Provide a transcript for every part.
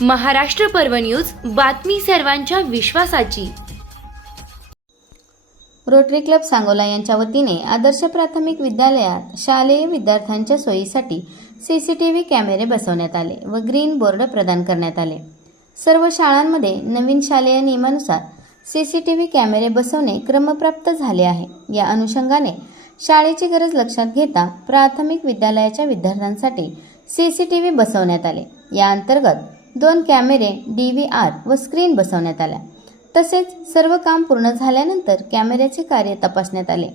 महाराष्ट्र पर्व न्यूज बातमी सर्वांच्या विश्वासाची. रोटरी क्लब सांगोला यांच्या वतीने आदर्श प्राथमिक विद्यालयात शालेय विद्यार्थ्यांच्या सोयीसाठी सी सी टी व्ही कॅमेरे बसवण्यात आले व ग्रीन बोर्ड प्रदान करण्यात आले. सर्व शाळांमध्ये नवीन शालेय नियमानुसार सी सी टी व्ही कॅमेरे बसवणे क्रमप्राप्त झाले आहे. या अनुषंगाने शाळेची गरज लक्षात घेता प्राथमिक विद्यालयाच्या विद्यार्थ्यांसाठी सी सी टी व्ही बसवण्यात आले. या अंतर्गत दोन कॅमेरे डी व्ही आर व स्क्रीन बसवण्यात आल्या. तसेच सर्व काम पूर्ण झाल्यानंतर कॅमेऱ्याचे कार्य तपासण्यात आले.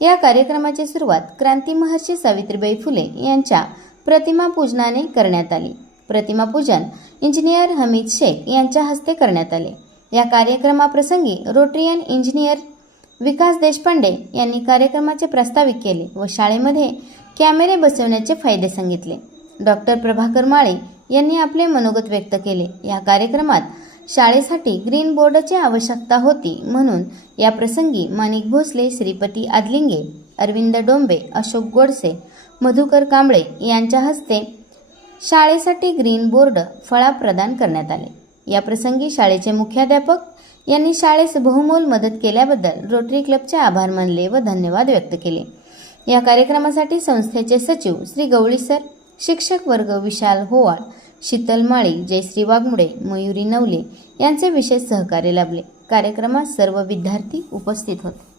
या कार्यक्रमाची सुरुवात क्रांती महर्षी सावित्रीबाई फुले यांच्या प्रतिमा पूजनाने करण्यात आली. प्रतिमा पूजन इंजिनियर हमीद शेख यांच्या हस्ते करण्यात आले. या कार्यक्रमाप्रसंगी रोटरियन इंजिनियर विकास देशपांडे यांनी कार्यक्रमाचे प्रस्तावित केले व शाळेमध्ये कॅमेरे बसवण्याचे फायदे सांगितले. डॉक्टर प्रभाकर माळे यांनी आपले मनोगत व्यक्त केले. या कार्यक्रमात शाळेसाठी ग्रीन बोर्डची आवश्यकता होती म्हणून या प्रसंगी माणिक भोसले श्रीपती आदलिंगे अरविंद डोंबे अशोक गोडसे मधुकर कांबळे यांच्या हस्ते शाळेसाठी ग्रीन बोर्ड फळा प्रदान करण्यात आले. या प्रसंगी शाळेचे मुख्याध्यापक यांनी शाळेस बहुमोल मदत केल्याबद्दल रोटरी क्लबचे आभार मानले व धन्यवाद व्यक्त केले. या कार्यक्रमासाठी संस्थेचे सचिव श्री गवळी सर शिक्षक वर्ग विशाल होवाळ शीतल माळी जयश्री वाघमुळे मयुरी नवले यांचे विशेष सहकार्य लाभले. कार्यक्रमात सर्व विद्यार्थी उपस्थित होते.